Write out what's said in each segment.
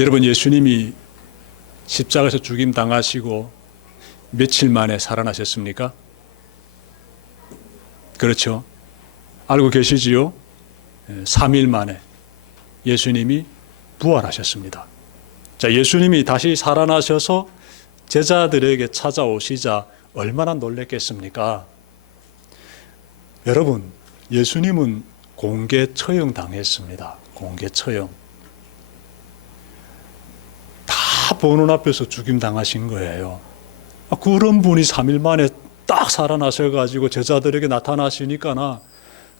여러분, 예수님이 십자가에서 죽임 당하시고 며칠 만에 살아나셨습니까? 그렇죠. 알고 계시지요? 3일 만에 예수님이 부활하셨습니다. 자, 예수님이 다시 살아나셔서 제자들에게 찾아오시자 얼마나 놀랬겠습니까? 여러분, 예수님은 공개 처형 당했습니다. 공개 처형. 다 보는 앞에서 죽임 당하신 거예요. 그런 분이 3일 만에 딱 살아나셔가지고 제자들에게 나타나시니까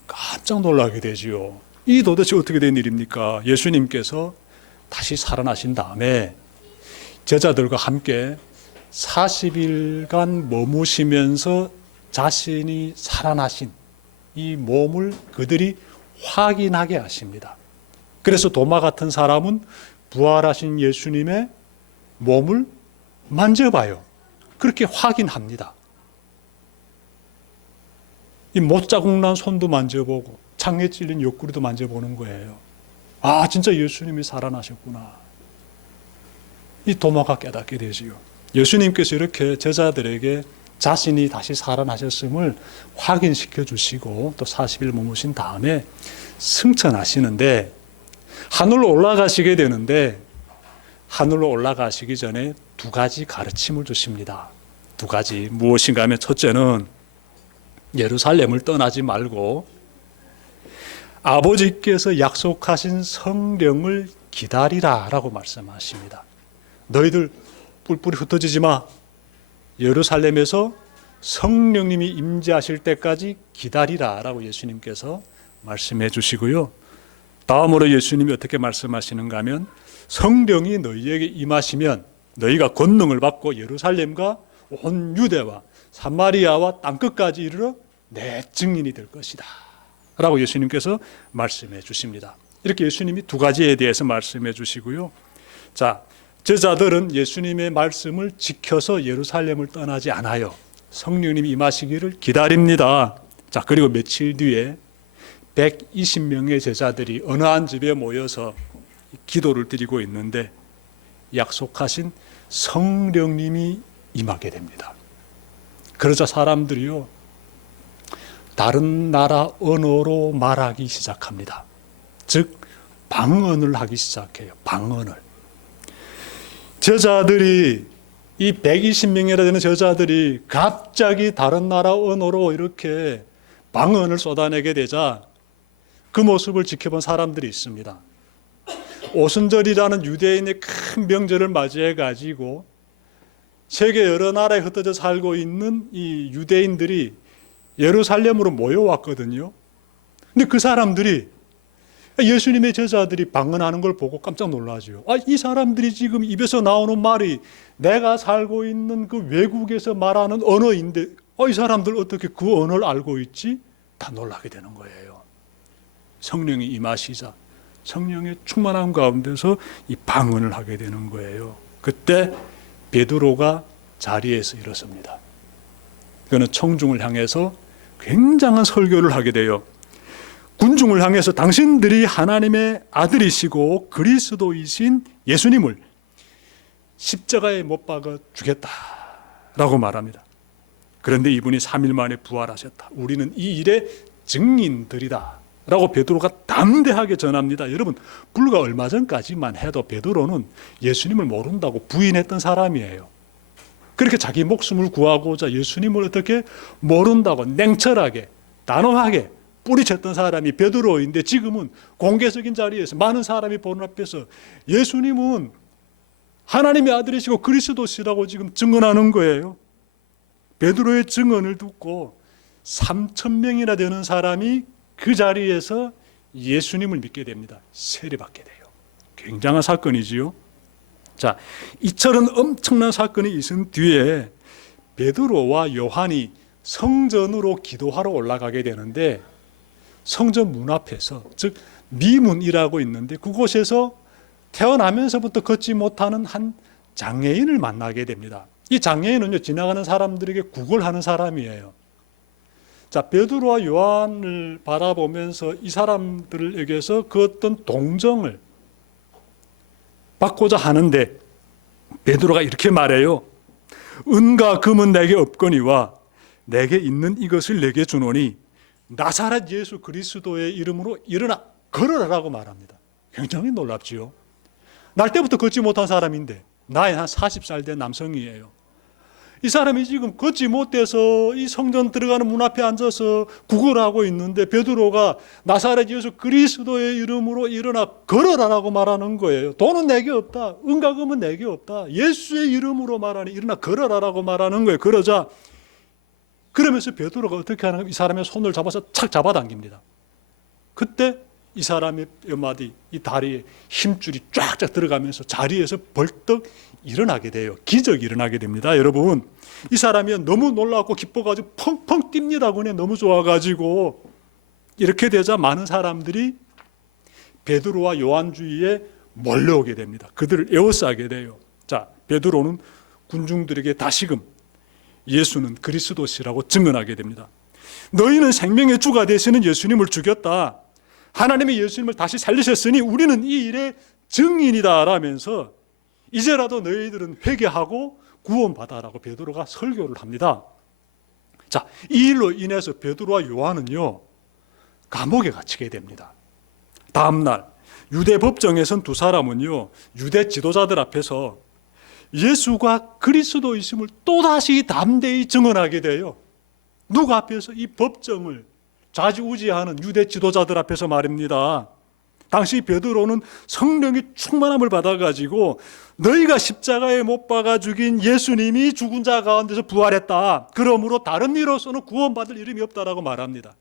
깜짝 놀라게 되지요. 이 도대체 어떻게 된 일입니까? 예수님께서 다시 살아나신 다음에 제자들과 함께 40일간 머무시면서 자신이 살아나신 이 몸을 그들이 확인하게 하십니다. 그래서 도마 같은 사람은 부활하신 예수님의 몸을 만져봐요. 그렇게 확인합니다. 이 못자국 난 손도 만져보고 창에 찔린 옆구리도 만져보는 거예요. 아, 진짜 예수님이 살아나셨구나. 이 도마가 깨닫게 되지요. 예수님께서 이렇게 제자들에게 자신이 다시 살아나셨음을 확인시켜 주시고 또 40일 머무신 다음에 승천하시는데 하늘로 올라가시게 되는데 하늘로 올라가시기 전에 두 가지 가르침을 주십니다. 두 가지. 무엇인가 하면 첫째는 예루살렘을 떠나지 말고 아버지께서 약속하신 성령을 기다리라 라고 말씀하십니다. 너희들 뿔뿔이 흩어지지 마. 예루살렘에서 성령님이 임재하실 때까지 기다리라 라고 예수님께서 말씀해 주시고요. 다음으로 예수님이 어떻게 말씀하시는가 하면 성령이 너희에게 임하시면 너희가 권능을 받고 예루살렘과 온 유대와 사마리아와 땅끝까지 이르러 내 증인이 될 것이다 라고 예수님께서 말씀해 주십니다. 이렇게 예수님이 두 가지에 대해서 말씀해 주시고요. 자, 제자들은 예수님의 말씀을 지켜서 예루살렘을 떠나지 않아요. 성령님이 임하시기를 기다립니다. 자, 그리고 며칠 뒤에 120명의 제자들이 어느 한 집에 모여서 기도를 드리고 있는데 약속하신 성령님이 임하게 됩니다. 그러자 사람들이요, 다른 나라 언어로 말하기 시작합니다. 즉 방언을 하기 시작해요. 방언을. 제자들이 이 120명이나 되는 제자들이 갑자기 다른 나라 언어로 이렇게 방언을 쏟아내게 되자 그 모습을 지켜본 사람들이 있습니다. 오순절이라는 유대인의 큰 명절을 맞이해 가지고 세계 여러 나라에 흩어져 살고 있는 이 유대인들이 예루살렘으로 모여왔거든요. 근데 그 사람들이 예수님의 제자들이 방언하는 걸 보고 깜짝 놀라죠. 이 사람들이 지금 입에서 나오는 말이 내가 살고 있는 그 외국에서 말하는 언어인데 이 사람들 어떻게 그 언어를 알고 있지? 다 놀라게 되는 거예요. 성령이 임하시자 성령의 충만함 가운데서 이 방언을 하게 되는 거예요. 그때 베드로가 자리에서 일어섭니다. 그는 청중을 향해서 굉장한 설교를 하게 돼요. 군중을 향해서 당신들이 하나님의 아들이시고 그리스도이신 예수님을 십자가에 못 박아 주겠다라고 말합니다. 그런데 이분이 3일 만에 부활하셨다. 우리는 이 일의 증인들이다 라고 베드로가 담대하게 전합니다. 여러분, 불과 얼마 전까지만 해도 베드로는 예수님을 모른다고 부인했던 사람이에요. 그렇게 자기 목숨을 구하고자 예수님을 어떻게 모른다고 냉철하게 단호하게 뿌리쳤던 사람이 베드로인데 지금은 공개적인 자리에서 많은 사람이 보는 앞에서 예수님은 하나님의 아들이시고 그리스도시라고 지금 증언하는 거예요. 베드로의 증언을 듣고 3,000명이나 되는 사람이 그 자리에서 예수님을 믿게 됩니다. 세례받게 돼요. 굉장한 사건이지요. 자, 이처럼 엄청난 사건이 있은 뒤에 베드로와 요한이 성전으로 기도하러 올라가게 되는데 성전 문 앞에서, 즉 미문이라고 있는데 그곳에서 태어나면서부터 걷지 못하는 한 장애인을 만나게 됩니다. 이 장애인은요, 지나가는 사람들에게 구걸하는 사람이에요. 자, 베드로와 요한을 바라보면서 이 사람들에게서 그 어떤 동정을, 받고자 하는데 베드로가 이렇게 말해요. 은과 금은 내게 없거니와 내게 있는 이것을 내게 주노니 나사렛 예수 그리스도의 이름으로 일어나 걸어라라고 말합니다. 굉장히 놀랍지요. 날 때부터 걷지 못한 사람인데 나이 한 40살 된 남성이에요. 이 사람이 지금 걷지 못해서 이 성전 들어가는 문 앞에 앉아서 구걸하고 있는데 베드로가 나사렛 예수 그리스도의 이름으로 일어나 걸어라라고 말하는 거예요. 돈은 내게 없다. 은과 금은 내게 없다. 예수의 이름으로 말하니 일어나 걸어라라고 말하는 거예요. 그러면서 베드로가 어떻게 하는가? 이 사람의 손을 잡아서 착 잡아당깁니다. 그때 이 사람의 뼈마디, 이 다리에 힘줄이 쫙쫙 들어가면서 자리에서 벌떡 일어나게 돼요. 기적이 일어나게 됩니다. 여러분, 이 사람이 너무 놀라고 기뻐가지고 펑펑 뜁니다. 그냥 너무 좋아가지고 이렇게 되자 많은 사람들이 베드로와 요한 주위에 몰려오게 됩니다. 그들을 에워싸게 돼요. 자, 베드로는 군중들에게 다시금 예수는 그리스도시라고 증언하게 됩니다. 너희는 생명의 주가 되시는 예수님을 죽였다. 하나님의 예수님을 다시 살리셨으니 우리는 이 일의 증인이다 라면서 이제라도 너희들은 회개하고 구원받아라고 베드로가 설교를 합니다. 자, 이 일로 인해서 베드로와 요한은요 감옥에 갇히게 됩니다. 다음 날 유대 법정에 선 두 사람은요 유대 지도자들 앞에서 예수가 그리스도이심을 또다시 담대히 증언하게 돼요. 누구 앞에서? 이 법정을 좌지우지하는 유대 지도자들 앞에서 말입니다. 당시 베드로는 성령의 충만함을 받아가지고 너희가 십자가에 못 박아 죽인 예수님이 죽은 자 가운데서 부활했다. 그러므로 다른 이로서는 구원받을 이름이 없다라고 말합니다.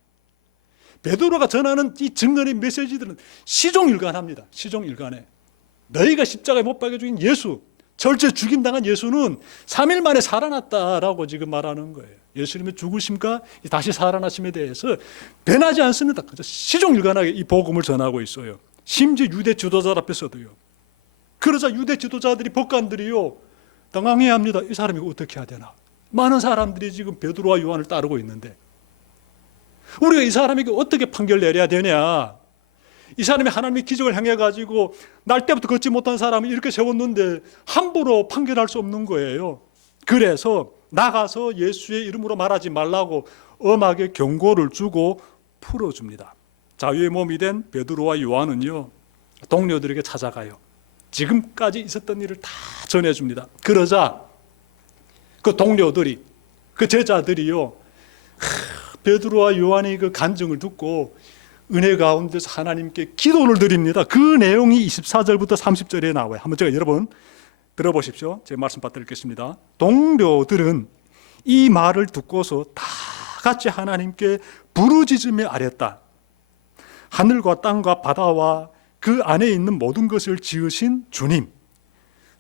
베드로가 전하는 이 증언의 메시지들은 시종일관합니다. 시종일관해. 너희가 십자가에 못 박아 죽인 예수, 절제 죽임당한 예수는 3일 만에 살아났다라고 지금 말하는 거예요. 예수님의 죽으심과 다시 살아나심에 대해서 변하지 않습니다. 시종일관하게 이 복음을 전하고 있어요. 심지어 유대 지도자 앞에서도요. 그러자 유대 지도자들이 법관들이요 당황해합니다. 이 사람이 어떻게 해야 되나? 많은 사람들이 지금 베드로와 요한을 따르고 있는데 우리가 이 사람에게 어떻게 판결 내려야 되냐? 이 사람이 하나님의 기적을 행해 가지고 날 때부터 걷지 못한 사람을 이렇게 세웠는데 함부로 판결할 수 없는 거예요. 그래서 나가서 예수의 이름으로 말하지 말라고 엄하게 경고를 주고 풀어줍니다. 자유의 몸이 된 베드로와 요한은요 동료들에게 찾아가요. 지금까지 있었던 일을 다 전해줍니다. 그러자 그 동료들이, 그 제자들이요 베드로와 요한의 그 간증을 듣고 은혜 가운데서 하나님께 기도를 드립니다. 그 내용이 24절부터 30절에 나와요. 한번 제가 여러분 들어보십시오. 제 말씀 받들겠습니다. 동료들은 이 말을 듣고서 다 같이 하나님께 부르짖으며 아뢰었다. 하늘과 땅과 바다와 그 안에 있는 모든 것을 지으신 주님,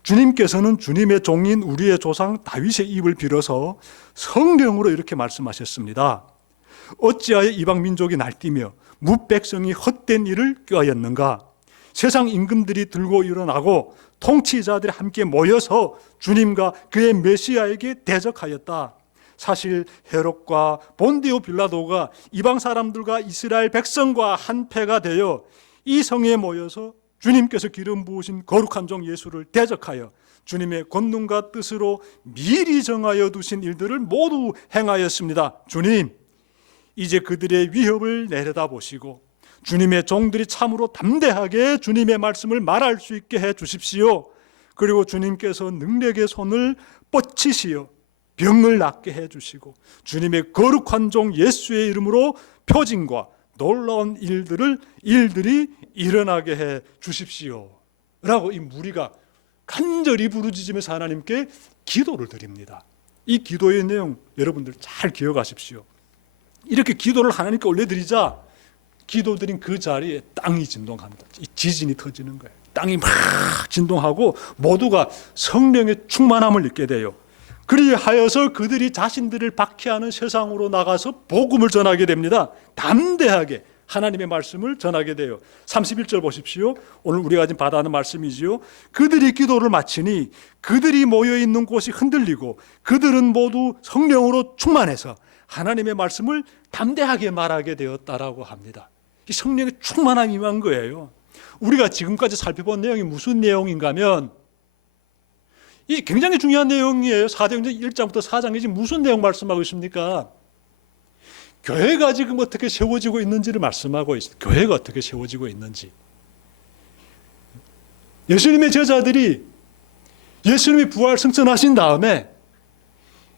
주님께서는 주님의 종인 우리의 조상 다윗의 입을 빌어서 성령으로 이렇게 말씀하셨습니다. 어찌하여 이방 민족이 날뛰며 무백성이 헛된 일을 꾀하였는가? 세상 임금들이 들고 일어나고 통치자들이 함께 모여서 주님과 그의 메시아에게 대적하였다. 사실 헤롯과 본디오 빌라도가 이방 사람들과 이스라엘 백성과 한패가 되어 이 성에 모여서 주님께서 기름 부으신 거룩한 종 예수를 대적하여 주님의 권능과 뜻으로 미리 정하여 두신 일들을 모두 행하였습니다. 주님, 이제 그들의 위협을 내려다보시고 주님의 종들이 참으로 담대하게 주님의 말씀을 말할 수 있게 해 주십시오. 그리고 주님께서 능력의 손을 뻗치시어 병을 낫게 해 주시고 주님의 거룩한 종 예수의 이름으로 표징과 놀라운 일들이 일어나게 해 주십시오 라고 이 무리가 간절히 부르짖으면서 하나님께 기도를 드립니다. 이 기도의 내용 여러분들 잘 기억하십시오. 이렇게 기도를 하나님께 올려드리자 기도드린 그 자리에 땅이 진동합니다. 이 지진이 터지는 거예요. 땅이 막 진동하고 모두가 성령의 충만함을 느끼게 돼요. 그리하여서 그들이 자신들을 박해하는 세상으로 나가서 복음을 전하게 됩니다. 담대하게 하나님의 말씀을 전하게 돼요. 31절 보십시오. 오늘 우리가 지금 받아하는 말씀이지요. 그들이 기도를 마치니 그들이 모여있는 곳이 흔들리고 그들은 모두 성령으로 충만해서 하나님의 말씀을 담대하게 말하게 되었다라고 합니다. 이 성령의 충만함이 임한 거예요. 우리가 지금까지 살펴본 내용이 무슨 내용인가 하면 이 굉장히 중요한 내용이에요. 사도행전 1장부터 4장이 지금 무슨 내용 말씀하고 있습니까? 교회가 지금 어떻게 세워지고 있는지를 말씀하고 있어요. 교회가 어떻게 세워지고 있는지. 예수님의 제자들이 예수님이 부활 승천하신 다음에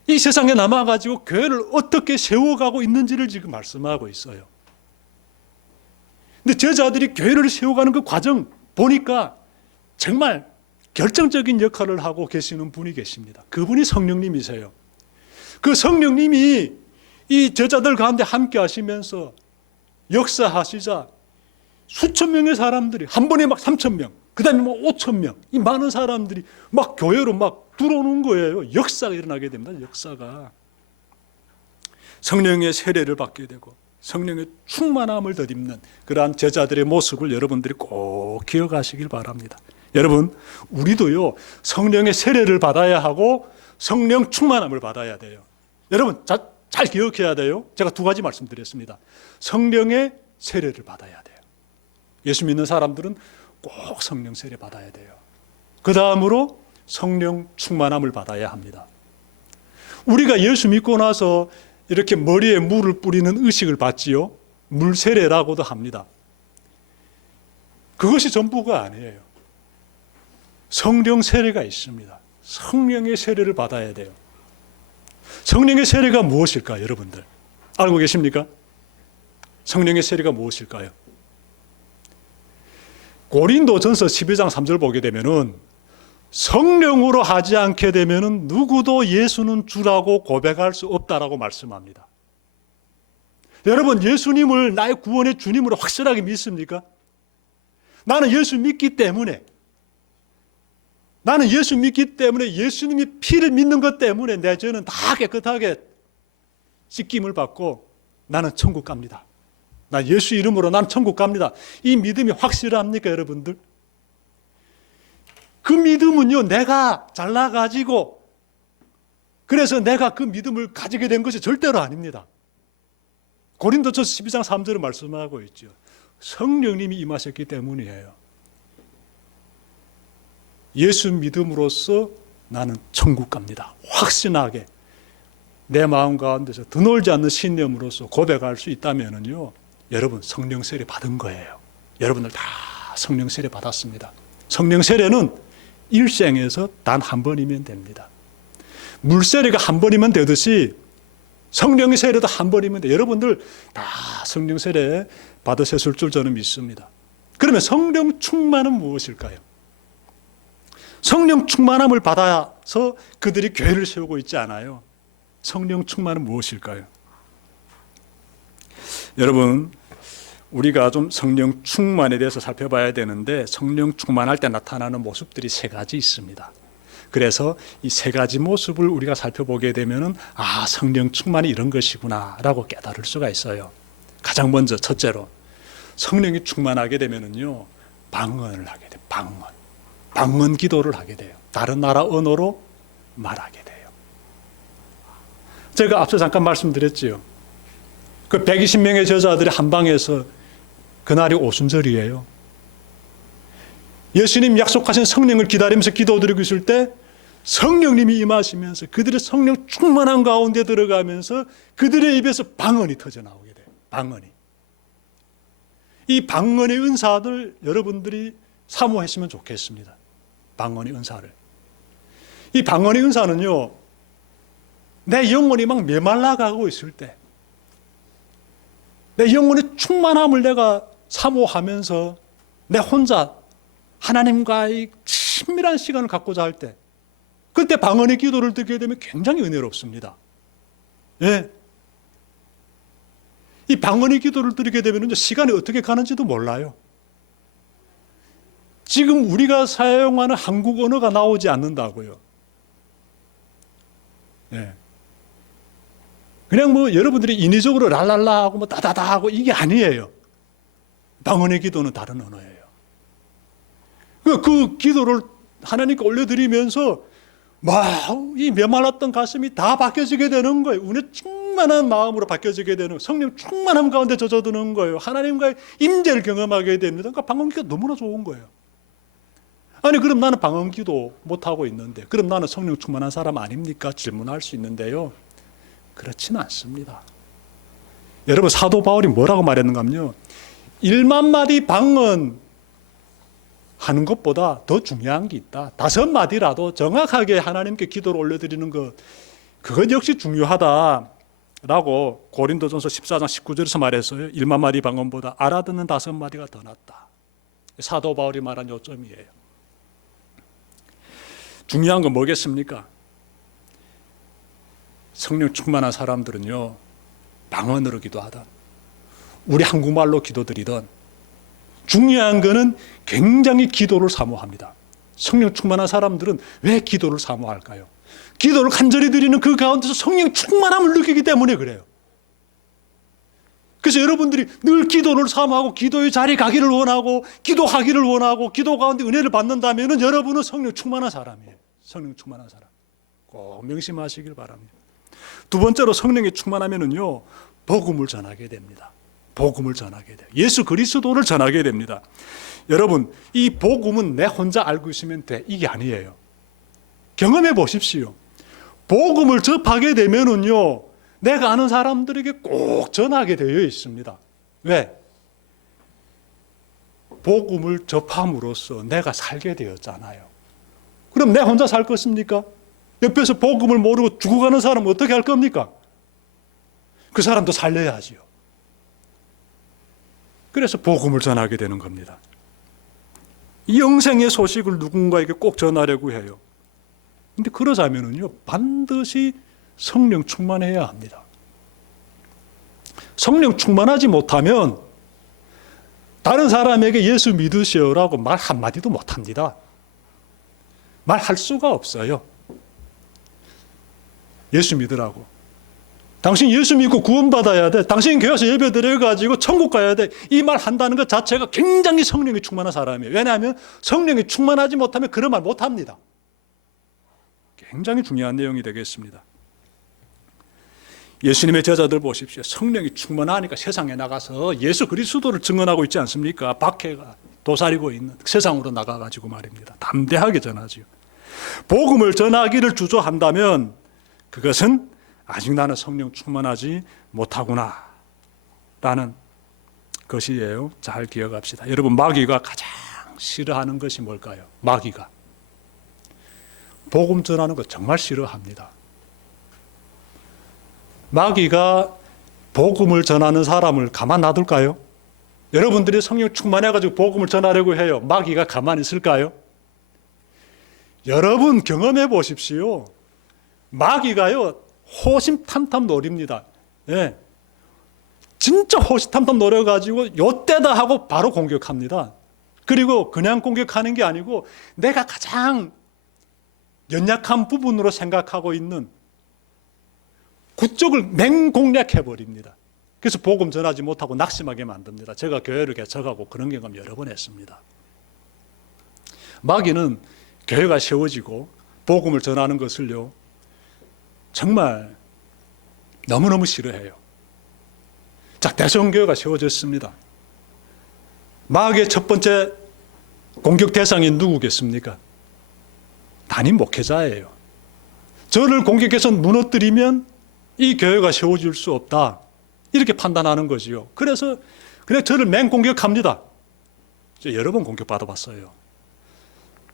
이 세상에 남아가지고 교회를 어떻게 세워가고 있는지를 지금 말씀하고 있어요. 근데 제자들이 교회를 세워가는 그 과정 보니까 정말 결정적인 역할을 하고 계시는 분이 계십니다. 그분이 성령님이세요. 그 성령님이 이 제자들 가운데 함께 하시면서 역사하시자 수천 명의 사람들이 한 번에 막 3,000명, 그 다음에 뭐 5,000명, 이 많은 사람들이 막 교회로 막 들어오는 거예요. 역사가 일어나게 됩니다. 역사가. 성령의 세례를 받게 되고 성령의 충만함을 덧입는 그러한 제자들의 모습을 여러분들이 꼭 기억하시길 바랍니다. 여러분, 우리도요 성령의 세례를 받아야 하고 성령 충만함을 받아야 돼요. 여러분 잘 기억해야 돼요. 제가 두 가지 말씀드렸습니다. 성령의 세례를 받아야 돼요. 예수 믿는 사람들은 꼭 성령 세례 받아야 돼요. 그 다음으로 성령 충만함을 받아야 합니다. 우리가 예수 믿고 나서 이렇게 머리에 물을 뿌리는 의식을 받지요. 물 세례라고도 합니다. 그것이 전부가 아니에요. 성령 세례가 있습니다. 성령의 세례를 받아야 돼요. 성령의 세례가 무엇일까요, 여러분들? 알고 계십니까? 성령의 세례가 무엇일까요? 고린도전서 12장 3절 보게 되면은 성령으로 하지 않게 되면은 누구도 예수는 주라고 고백할 수 없다라고 말씀합니다. 여러분, 예수님을 나의 구원의 주님으로 확실하게 믿습니까? 나는 예수 믿기 때문에 예수님이 피를 믿는 것 때문에 내 죄는 다 깨끗하게 씻김을 받고 나는 천국 갑니다. 나 예수 이름으로 난 천국 갑니다. 이 믿음이 확실합니까, 여러분들? 그 믿음은요, 내가 잘나가지고 그래서 내가 그 믿음을 가지게 된 것이 절대로 아닙니다. 고린도전서 12장 3절을 말씀하고 있죠. 성령님이 임하셨기 때문이에요. 예수 믿음으로써 나는 천국 갑니다. 확신하게 내 마음 가운데서 드놀지 않는 신념으로서 고백할 수 있다면요, 여러분 성령 세례 받은 거예요. 여러분들 다 성령 세례 받았습니다. 성령 세례는 일생에서 단 한 번이면 됩니다. 물 세례가 한 번이면 되듯이 성령의 세례도 한 번이면 돼요. 여러분들 다 성령 세례 받으셨을 줄 저는 믿습니다. 그러면 성령 충만은 무엇일까요? 성령 충만함을 받아서 그들이 교회를 세우고 있지 않아요. 성령 충만은 무엇일까요? 여러분, 우리가 좀 성령 충만에 대해서 살펴봐야 되는데 성령 충만할 때 나타나는 모습들이 세 가지 있습니다. 그래서 이 세 가지 모습을 우리가 살펴보게 되면은 성령 충만이 이런 것이구나 라고 깨달을 수가 있어요. 가장 먼저 첫째로 성령이 충만하게 되면은요, 방언을 하게 돼요. 방언 기도를 하게 돼요. 다른 나라 언어로 말하게 돼요. 제가 앞서 잠깐 말씀드렸지요. 그 120명의 제자들이 한 방에서 그날이 오순절이에요. 예수님 약속하신 성령을 기다리면서 기도드리고 있을 때 성령님이 임하시면서 그들의 성령 충만한 가운데 들어가면서 그들의 입에서 방언이 터져 나오게 돼요. 방언이. 이 방언의 은사들 여러분들이 사모했으면 좋겠습니다. 방언의 은사를. 이 방언의 은사는요, 내 영혼이 막 메말라가고 있을 때, 내 영혼의 충만함을 내가 사모하면서 내 혼자 하나님과의 친밀한 시간을 갖고자 할 때, 그때 방언의 기도를 듣게 되면 굉장히 은혜롭습니다. 예. 이 방언의 기도를 드리게 되면 시간이 어떻게 가는지도 몰라요. 지금 우리가 사용하는 한국 언어가 나오지 않는다고요. 예. 그냥 뭐 여러분들이 인위적으로 랄랄라 하고 뭐 다다다 하고 이게 아니에요. 방언의 기도는 다른 언어예요. 그 기도를 하나님께 올려드리면서 이 메말랐던 가슴이 다 바뀌어지게 되는 거예요. 은혜 충만한 마음으로 바뀌어지게 되는, 성령 충만함 가운데 젖어드는 거예요. 하나님과의 임재를 경험하게 됩니다. 그러니까 방언기가 너무나 좋은 거예요. 아니 그럼 나는 방언기도 못하고 있는데 그럼 나는 성령 충만한 사람 아닙니까? 질문할 수 있는데요, 그렇지는 않습니다. 여러분, 사도 바울이 뭐라고 말했는가요? 1만 마디 방언 하는 것보다 더 중요한 게 있다. 5마디라도 정확하게 하나님께 기도를 올려드리는 것, 그것 역시 중요하다라고 고린도전서 14장 19절에서 말했어요. 1만 마디 방언보다 알아듣는 5마디가 더 낫다. 사도 바울이 말한 요점이에요. 중요한 건 뭐겠습니까? 성령 충만한 사람들은요, 방언으로 기도하든 우리 한국말로 기도드리든 중요한 것은 굉장히 기도를 사모합니다. 성령 충만한 사람들은 왜 기도를 사모할까요? 기도를 간절히 드리는 그 가운데서 성령 충만함을 느끼기 때문에 그래요. 그래서 여러분들이 늘 기도를 사모하고 기도의 자리에 가기를 원하고 기도하기를 원하고 기도 가운데 은혜를 받는다면 여러분은 성령 충만한 사람이에요. 성령 충만한 사람. 꼭 명심하시길 바랍니다. 두 번째로 성령이 충만하면은요, 복음을 전하게 됩니다. 복음을 전하게 돼요. 예수 그리스도를 전하게 됩니다. 여러분, 이 복음은 내 혼자 알고 있으면 돼, 이게 아니에요. 경험해 보십시오. 복음을 접하게 되면은요, 내가 아는 사람들에게 꼭 전하게 되어 있습니다. 왜? 복음을 접함으로써 내가 살게 되었잖아요. 그럼 내 혼자 살 것입니까? 옆에서 복음을 모르고 죽어가는 사람은 어떻게 할 겁니까? 그 사람도 살려야지요. 그래서 복음을 전하게 되는 겁니다. 이 영생의 소식을 누군가에게 꼭 전하려고 해요. 근데 그러자면은요, 반드시 성령 충만해야 합니다. 성령 충만하지 못하면 다른 사람에게 예수 믿으시오라고 말 한마디도 못합니다. 말할 수가 없어요. 예수 믿으라고. 당신 예수 믿고 구원받아야 돼. 당신 교회에서 예배 드려가지고 천국 가야 돼. 이 말 한다는 것 자체가 굉장히 성령이 충만한 사람이에요. 왜냐하면 성령이 충만하지 못하면 그런 말 못합니다. 굉장히 중요한 내용이 되겠습니다. 예수님의 제자들 보십시오. 성령이 충만하니까 세상에 나가서 예수 그리스도를 증언하고 있지 않습니까? 박해가 도사리고 있는 세상으로 나가가지고 말입니다. 담대하게 전하지요. 복음을 전하기를 주저한다면 그것은 아직 나는 성령 충만하지 못하구나 라는 것이에요. 잘 기억합시다. 여러분, 마귀가 가장 싫어하는 것이 뭘까요? 마귀가 복음 전하는 거 정말 싫어합니다. 마귀가 복음을 전하는 사람을 가만 놔둘까요? 여러분들이 성령 충만해가지고 복음을 전하려고 해요. 마귀가 가만히 있을까요? 여러분 경험해 보십시오. 마귀가요, 호심탐탐 노립니다. 예. 진짜 호심탐탐 노려가지고 요때다 하고 바로 공격합니다. 그리고 그냥 공격하는 게 아니고 내가 가장 연약한 부분으로 생각하고 있는 그쪽을 맹공략해버립니다. 그래서 복음 전하지 못하고 낙심하게 만듭니다. 제가 교회를 개척하고 그런 경험 여러 번 했습니다. 마귀는 교회가 세워지고 복음을 전하는 것을요, 정말 너무너무 싫어해요. 자, 대성교회가 세워졌습니다. 마귀의 첫 번째 공격 대상이 누구겠습니까? 담임 목회자예요. 저를 공격해서 무너뜨리면 이 교회가 세워질 수 없다, 이렇게 판단하는 거지요. 그래서 그냥 저를 맹공격합니다. 여러 번 공격받아봤어요.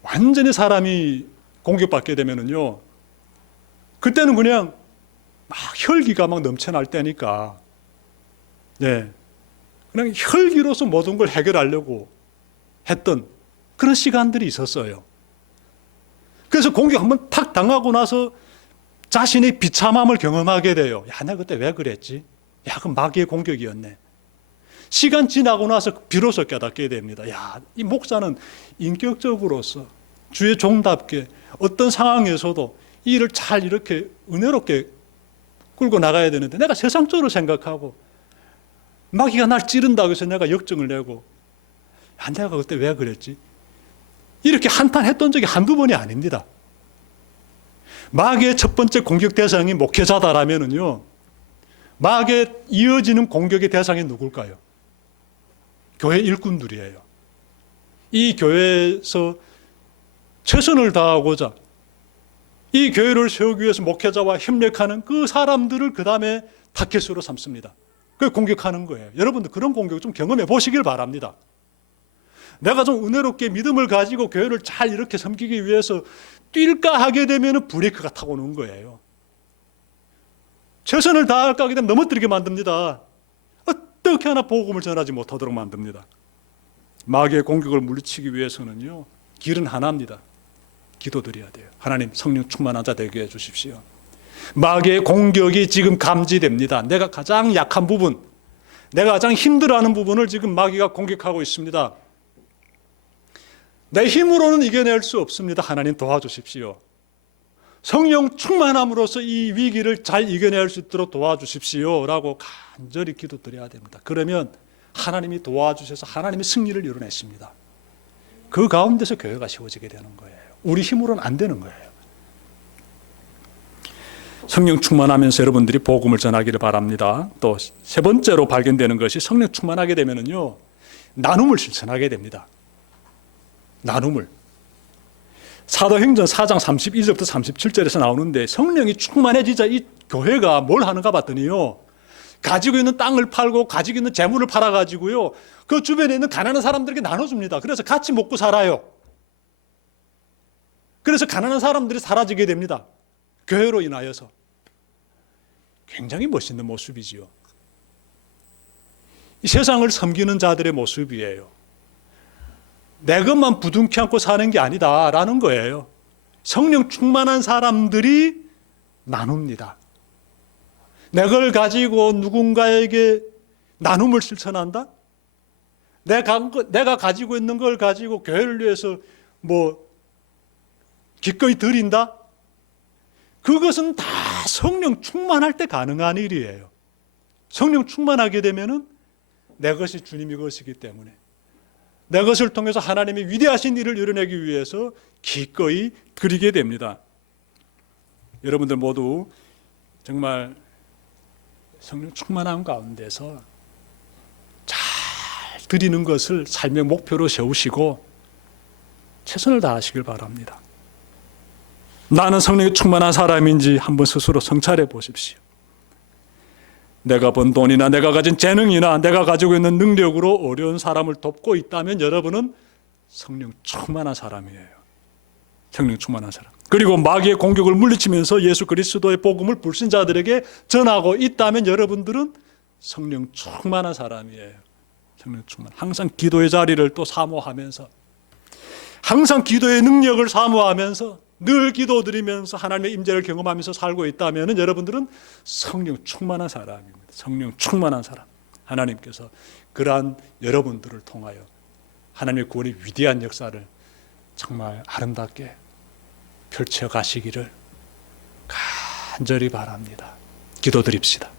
완전히 사람이 공격받게 되면은요, 그때는 그냥 막 혈기가 막 넘쳐날 때니까, 네, 그냥 혈기로서 모든 걸 해결하려고 했던 그런 시간들이 있었어요. 그래서 공격 한번 탁 당하고 나서 자신의 비참함을 경험하게 돼요. 야, 내가 그때 왜 그랬지? 야, 그 마귀의 공격이었네. 시간 지나고 나서 비로소 깨닫게 됩니다. 야, 이 목사는 인격적으로서 주의 종답게 어떤 상황에서도 이 일을 잘 이렇게 은혜롭게 끌고 나가야 되는데 내가 세상적으로 생각하고 마귀가 날 찌른다고 해서 내가 역정을 내고, 야, 내가 그때 왜 그랬지? 이렇게 한탄했던 적이 한두 번이 아닙니다. 마귀의 첫 번째 공격 대상이 목회자다라면은요, 마귀에 이어지는 공격의 대상이 누굴까요? 교회 일꾼들이에요. 이 교회에서 최선을 다하고자 이 교회를 세우기 위해서 목회자와 협력하는 그 사람들을 그 다음에 타겟으로 삼습니다. 그 공격하는 거예요. 여러분들 그런 공격 좀 경험해 보시길 바랍니다. 내가 좀 은혜롭게 믿음을 가지고 교회를 잘 이렇게 섬기기 위해서 뛸까 하게 되면 브레이크가 타고 오는 거예요. 최선을 다할까 하게 되면 넘어뜨리게 만듭니다. 어떻게 하나 복음을 전하지 못하도록 만듭니다. 마귀의 공격을 물리치기 위해서는요, 길은 하나입니다. 기도드려야 돼요. 하나님 성령 충만한 자 되게 해주십시오. 마귀의 공격이 지금 감지됩니다. 내가 가장 약한 부분, 내가 가장 힘들어하는 부분을 지금 마귀가 공격하고 있습니다. 내 힘으로는 이겨낼 수 없습니다. 하나님 도와주십시오. 성령 충만함으로써 이 위기를 잘 이겨낼 수 있도록 도와주십시오 라고 간절히 기도드려야 됩니다. 그러면 하나님이 도와주셔서 하나님이 승리를 이루어내십니다. 그 가운데서 교회가 세워지게 되는 거예요. 우리 힘으로는 안 되는 거예요. 성령 충만하면서 여러분들이 복음을 전하기를 바랍니다. 또 세 번째로 발견되는 것이 성령 충만하게 되면은요, 나눔을 실천하게 됩니다. 나눔을. 사도행전 4장 32절부터 37절에서 나오는데 성령이 충만해지자 이 교회가 뭘 하는가 봤더니요, 가지고 있는 땅을 팔고 가지고 있는 재물을 팔아가지고요, 그 주변에 있는 가난한 사람들에게 나눠줍니다. 그래서 같이 먹고 살아요. 그래서 가난한 사람들이 사라지게 됩니다. 교회로 인하여서. 굉장히 멋있는 모습이지요. 이 세상을 섬기는 자들의 모습이에요. 내 것만 부둥켜 안고 사는 게 아니다라는 거예요. 성령 충만한 사람들이 나눕니다. 내 걸 가지고 누군가에게 나눔을 실천한다? 내가 가지고 있는 걸 가지고 교회를 위해서 기꺼이 드린다? 그것은 다 성령 충만할 때 가능한 일이에요. 성령 충만하게 되면은 내 것이 주님의 것이기 때문에 내 것을 통해서 하나님이 위대하신 일을 이뤄내기 위해서 기꺼이 드리게 됩니다. 여러분들 모두 정말 성령 충만함 가운데서 잘 드리는 것을 삶의 목표로 세우시고 최선을 다하시길 바랍니다. 나는 성령이 충만한 사람인지 한번 스스로 성찰해 보십시오. 내가 번 돈이나 내가 가진 재능이나 내가 가지고 있는 능력으로 어려운 사람을 돕고 있다면 여러분은 성령 충만한 사람이에요. 성령 충만한 사람. 그리고 마귀의 공격을 물리치면서 예수 그리스도의 복음을 불신자들에게 전하고 있다면 여러분들은 성령 충만한 사람이에요. 성령 충만. 항상 기도의 자리를 또 사모하면서, 항상 기도의 능력을 사모하면서, 늘 기도드리면서 하나님의 임재를 경험하면서 살고 있다면 여러분들은 성령 충만한 사람입니다. 성령 충만한 사람. 하나님께서 그러한 여러분들을 통하여 하나님의 구원의 위대한 역사를 정말 아름답게 펼쳐 가시기를 간절히 바랍니다. 기도드립시다.